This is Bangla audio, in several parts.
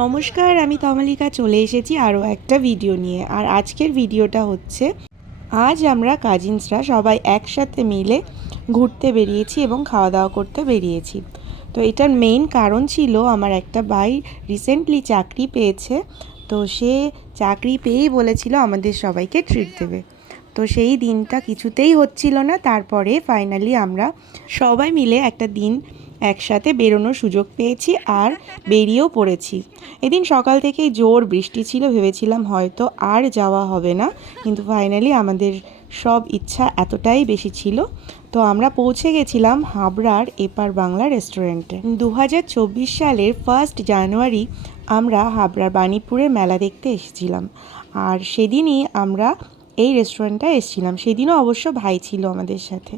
নমস্কার, আমি তমালিকা চলে এসেছি আরও একটা ভিডিও নিয়ে। আর আজকের ভিডিওটা হচ্ছে, আজ আমরা কাজিনসরা সবাই একসাথে মিলে ঘুরতে বেরিয়েছি এবং খাওয়া দাওয়া করতে বেরিয়েছি। তো এটার মেইন কারণ ছিল, আমার একটা ভাই রিসেন্টলি চাকরি পেয়েছে, তো সে চাকরি পেয়েই বলেছিল আমাদের সবাইকে ট্রিট দেবে। তো সেই দিনটা কিছুতেই হচ্ছিল না, তারপরে ফাইনালি আমরা সবাই মিলে একটা দিন একসাথে বেরোনোর সুযোগ পেয়েছি আর বেরিয়েও পড়েছি। এদিন সকাল থেকেই জোর বৃষ্টি ছিল, ভেবেছিলাম হয়তো আর যাওয়া হবে না, কিন্তু ফাইনালি আমাদের সব ইচ্ছা এতটাই বেশি ছিল, তো আমরা পৌঁছে গেছিলাম হাবড়ার এপার বাংলা রেস্টুরেন্টে। 2024 সালের 1 জানুয়ারি আমরা হাবড়ার বাণীপুরের মেলা দেখতে এসেছিলাম, আর সেদিনই আমরা এই রেস্টুরেন্টটা এসেছিলাম। সেদিনও অবশ্য ভাই ছিল আমাদের সাথে।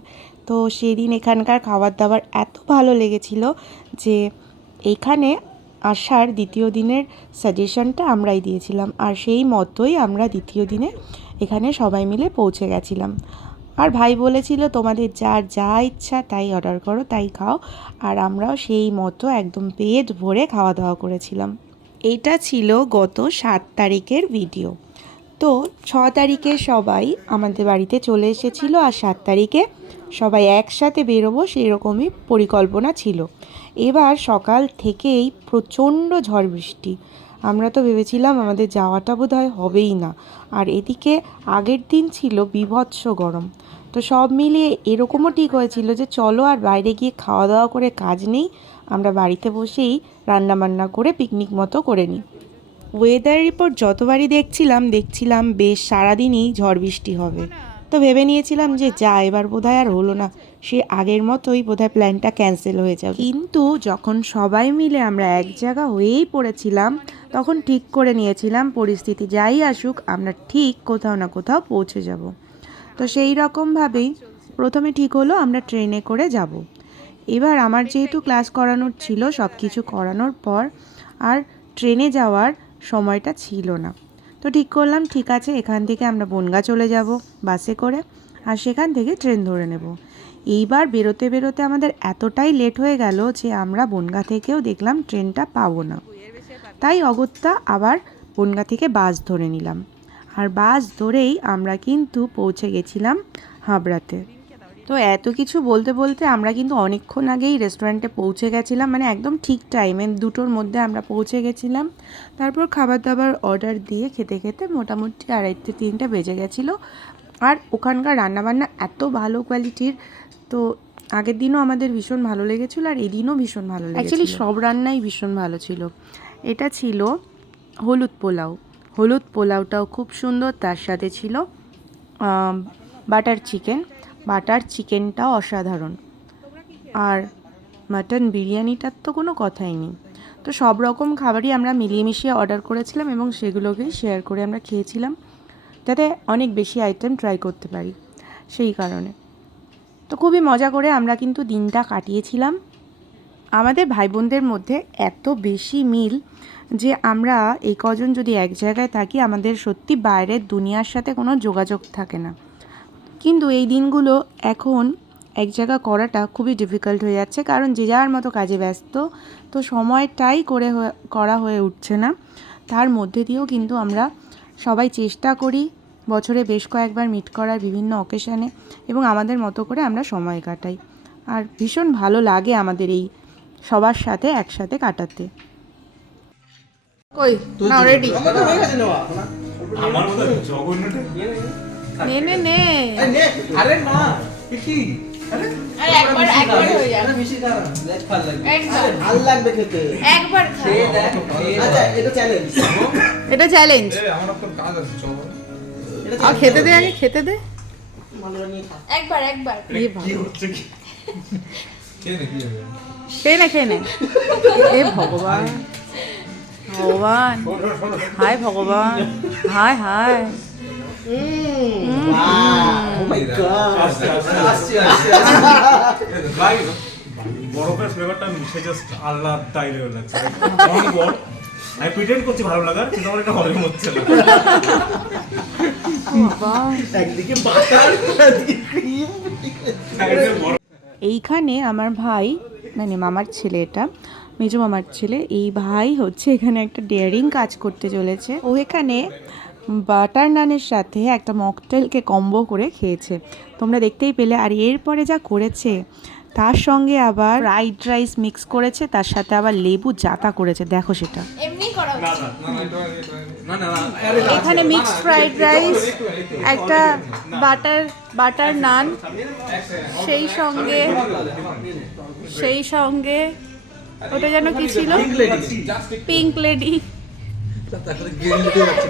তো সেদিন এখানকার খাবার দাবার এত ভালো লেগেছিল যে এখানে আসার দ্বিতীয় দিনের সাজেশনটা আমরাই দিয়েছিলাম, আর সেই মতোই আমরা দ্বিতীয় দিনে এখানে সবাই মিলে পৌঁছে গেছিলাম। আর ভাই বলেছিল তোমাদের যার যা ইচ্ছা তাই অর্ডার করো, তাই খাও, আর আমরাও সেই মতো একদম পেট ভরে খাওয়া দাওয়া করেছিলাম। এটা ছিল গত 7 তারিখের ভিডিও। তো 6 তারিখে সবাই আমাদের বাড়িতে চলে এসেছিল, আর 7 তারিখে সবাই একসাথে বেরোবো সেরকমই পরিকল্পনা ছিল। এবার সকাল থেকেই প্রচণ্ড ঝড় বৃষ্টি, আমরা তো ভেবেছিলাম আমাদের যাওয়াটা বোধহয় হবেই না। আর এদিকে আগের দিন ছিল বীভৎস গরম, তো সব মিলিয়ে এরকমও ঠিক হয়েছিল যে চলো আর বাইরে গিয়ে খাওয়া দাওয়া করে কাজ নেই, আমরা বাড়িতে বসেই রান্নাবান্না করে পিকনিক মতো করে নিই। ওয়েদার রিপোর্ট যতবারই দেখছিলাম বেশ সারাদিনই ঝড় বৃষ্টি হবে, তো ভেবে নিয়েছিলাম যে যা এবার বোধহয় আর হলো না, সে আগের মতোই বোধহয় প্ল্যানটা ক্যান্সেল হয়ে যাবে। কিন্তু যখন সবাই মিলে আমরা এক জায়গা হয়েই পড়েছিলাম, তখন ঠিক করে নিয়েছিলাম পরিস্থিতি যাই আসুক আমরা ঠিক কোথাও না কোথাও পৌঁছে যাব। তো সেই রকমভাবেই প্রথমে ঠিক হলো আমরা ট্রেনে করে যাব। এবার আমার যেহেতু ক্লাস করানোর ছিল, সব কিছু করানোর পর আর ট্রেনে যাওয়ার সময়টা ছিল না, তো ঠিক করলাম ঠিক আছে এখান থেকে আমরা বনগাঁ চলে যাব বাসে করে, আর সেখান থেকে ট্রেন ধরে নেব। এইবার বেরোতে বেরোতে আমাদের এতটাই লেট হয়ে গেল যে আমরা বনগাঁ থেকেও দেখলাম ট্রেনটা পাবো না, তাই অগত্যা আবার বনগাঁ থেকে বাস ধরে নিলাম। আর বাস ধরেই আমরা কিন্তু পৌঁছে গেছিলাম হাবড়াতে। তো এত কিছু বলতে বলতে আমরা কিন্তু অনেকক্ষণ আগেই রেস্টুরেন্টে পৌঁছে গেছিলাম, মানে একদম ঠিক টাইমে 2টোর মধ্যে আমরা পৌঁছে গেছিলাম। তারপর খাবার দাবার অর্ডার দিয়ে খেতে খেতে মোটামুটি 2:30-3টে বেজে গেছিলো। আর ওখানকার রান্নাবান্না এত ভালো কোয়ালিটির, তো আগের দিনও আমাদের ভীষণ ভালো লেগেছিলো, আর এদিনও ভীষণ ভালো লেগেছিল। অ্যাকচুয়ালি সব রান্নাই ভীষণ ভালো ছিল। এটা ছিল হলুদ পোলাও, হলুদ পোলাওটাও খুব সুন্দর, তার সাথে ছিল বাটার চিকেন, বাটার চিকেনটাও অসাধারণ, আর মাটন বিরিয়ানিটার তো কোনো কথাই নেই। তো সব রকম খাবারই আমরা মিলিয়ে মিশিয়ে অর্ডার করেছিলাম এবং সেগুলোকেই শেয়ার করে আমরা খেয়েছিলাম, যাতে অনেক বেশি আইটেম ট্রাই করতে পারি সেই কারণে। তো খুবই মজা করে আমরা কিন্তু দিনটা কাটিয়েছিলাম। আমাদের ভাই বোনদের মধ্যে এত বেশি মিল যে আমরা এই কজন যদি এক জায়গায় থাকি আমাদের সত্যি বাইরের দুনিয়ার সাথে কোনো যোগাযোগ থাকে না। কিন্তু এই দিনগুলো এখন এক জায়গা করাটা খুবই ডিফিকাল্ট হয়ে যাচ্ছে, কারণ যে যার মতো কাজে ব্যস্ত, তো সময়টাই করা হয়ে উঠছে না। তার মধ্যে দিয়েও কিন্তু আমরা সবাই চেষ্টা করি বছরে বেশ কয়েকবার মিট করার বিভিন্ন অকেশানে, এবং আমাদের মতো করে আমরা সময় কাটাই। আর ভীষণ ভালো লাগে আমাদের এই সবার সাথে একসাথে কাটাতে। কই না রেডি আমার মতো জঘন্য নে নে নে আরে না কি আরে একবার হয়ে যায় বেশি খারাপ দেখ ভালো লাগবে আরে ভালো লাগবে খেতে একবার খেয়ে দেখ আচ্ছা এটা চ্যালেঞ্জ এ আমার তো কাজ আছে চলো এটা খেতে দে আগে খেতে দে একবার কি হচ্ছে কি খেয়ে নে এ ভগবান হায় ভগবান হায় হায় বরফের ফ্লেভারটা মিশে জাস্ট আলাদাই লেভেল লাগছে। আমি প্রিটেন্ড করছি ভালো লাগার, কিন্তু আমার এটা হজম হচ্ছে না। এইখানে আমার ভাই মানে মামার ছেলে, এটা মেজো মামার ছেলে, এই ভাই হচ্ছে এখানে একটা ডেয়ারিং কাজ করতে চলেছে। ও এখানে বাটার নানের সাথে একটা মকটেলকে কম্বো করে খেয়েছে, তোমরা দেখতেই পেলে। আর এরপরে যা করেছে, তার সঙ্গে আবার ফ্রাইড রাইস মিক্স করেছে, তার সাথে আবার লেবু জাতা করেছে, দেখো সেটা। এমনি করা না উচিত। না না এখানে মিক্সড ফ্রাইড রাইস, একটা বাটার নান, সেই সঙ্গে ওটা যেন কি ছিল, pink lady,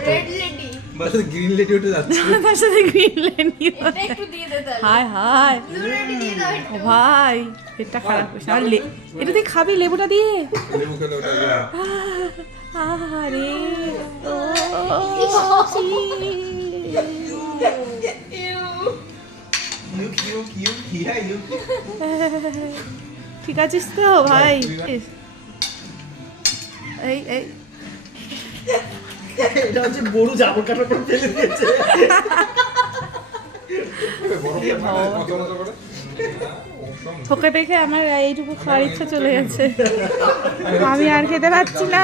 red lady green lady উঠে যাচ্ছে। তার সাথে গ্রিন লেডি। এটা একটু দিয়ে দে তাহলে। হায় হায় রেডি দিয়ে দাও একটু। ও ভাই, এটা খারাপ হয়েছে। আর এটা তুই খাবি লেবুটা দিয়ে? আরে ঠিক আছিস তো ভাই? এই এই এটা হচ্ছে বড় জাবর কাটা করে ফেলে দিয়েছে। তোকে দেখে আমার এইটুকু খাওয়ার ইচ্ছা চলে গেছে, আমি আর খেতে পারছি না,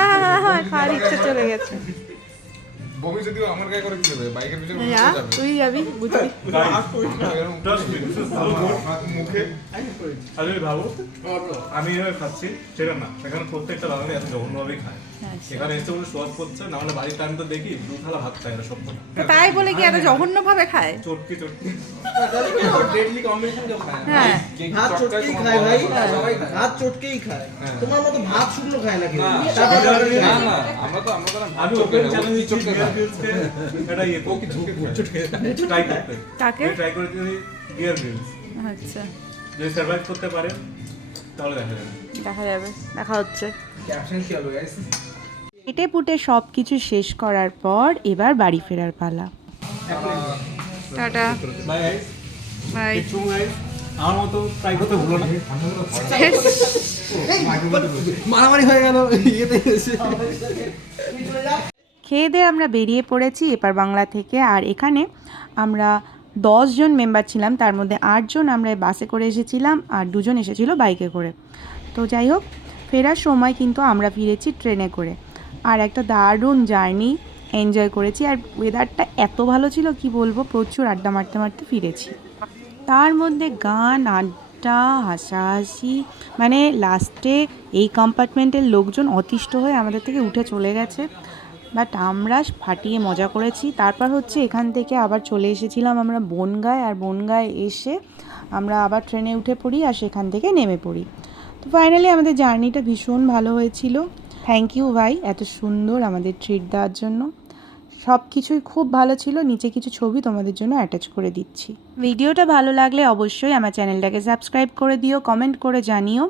খাওয়ার ইচ্ছা চলে গেছে। বমি যদিও আমার গায়ে করে কি দেবে, বাইকের পিছনে যা, তুই যাবি বুঝবি। মুখে আরে ভাবো, আমি এভাবে খাচ্ছি সেটা না, সেখানে প্রত্যেকটা বাঙালি এত জঘন্যভাবেই খায়। এখানে এসে বলে সোয়াদ করছে, না হলে বাড়িতে আমি তো দেখি 2 থালা ভাত খায় এরা সব কটা। তো তাই বলে কি এত জঘন্য ভাবে খায়? চটকি চটকি ডেডলি কম্বিনেশন কেউ খায় না। হ্যাঁ, ভাত চটকেই খায় ভাই, সবাই ভাত চটকেই খায়। তোমার মতো ভাত শুকনো খায় না কেউ। আমি ওপেন চ্যালেঞ্জ দিচ্ছি বিয়ার গ্রিলসকে, এটা ইয়ে তো ট্রাই করতে, কাকে? ট্রাই করে যদি বিয়ার গ্রিলস আচ্ছা, যদি সার্ভাইভ করতে পারে তাহলে দেখা যাবে। দেখা হচ্ছে। ক্যাপশন কি হবে গাইস? কেটে পুটে সব কিছু শেষ করার পর এবার বাড়ি ফেরার পালা। Tata, bye guys, bye. কিছু গাইস আমার মতো ট্রাই করতে ভুলো না। মারামারি হয়ে গেল ইয়েতে এসে। খেয়ে দিয়ে আমরা বেরিয়ে পড়েছি এপার বাংলা থেকে। আর এখানে আমরা 10 জন মেম্বার ছিলাম, তার মধ্যে 8 জন আমরা বাসে করে এসেছিলাম আর 2 জন এসেছিল বাইকে করে। তো যাই হোক, ফেরার সময় কিন্তু আমরা ফিরেছি ট্রেনে করে। আর একটা দারুণ জার্নি এনজয় করেছি। আর ওয়েদারটা এত ভালো ছিল কি বলবো, প্রচুর আড্ডা মারতে মারতে ফিরেছি। তার মধ্যে গান, আড্ডা, হাসাহাসি, মানে লাস্টে এই কম্পার্টমেন্টের লোকজন অতিষ্ঠ হয়ে আমাদের থেকে উঠে চলে গেছে, বাট আমরা ফাটিয়ে মজা করেছি। তারপর হচ্ছে এখান থেকে আবার চলে এসেছিলাম আমরা বনগাঁয়, আর বনগাঁয় এসে আমরা আবার ট্রেনে উঠে পড়ি আর সেখান থেকে নেমে পড়ি। তো ফাইনালি আমাদের জার্নিটা ভীষণ ভালো হয়েছিল। থ্যাংক ইউ ভাই, এত সুন্দর আমাদের ট্রিট দেওয়ার জন্য। সব কিছুই খুব ভালো ছিল। নিচে কিছু ছবি তোমাদের জন্য অ্যাটাচ করে দিচ্ছি। ভিডিওটা ভালো লাগলে অবশ্যই আমার চ্যানেলটাকে সাবস্ক্রাইব করে দিও, কমেন্ট করে জানিও,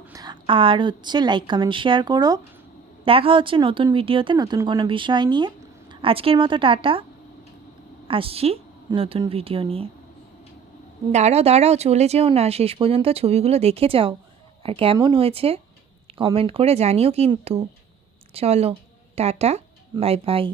আর হচ্ছে লাইক কমেন্ট শেয়ার করো। দেখা হচ্ছে নতুন ভিডিওতে নতুন কোনো বিষয় নিয়ে। আজকের মতো টাটা, আসছি নতুন ভিডিও নিয়ে। দাঁড়াও চলে যেও না, শেষ পর্যন্ত ছবিগুলো দেখে যাও, আর কেমন হয়েছে কমেন্ট করে জানিও কিন্তু। চলো টাটা, বাই বাই।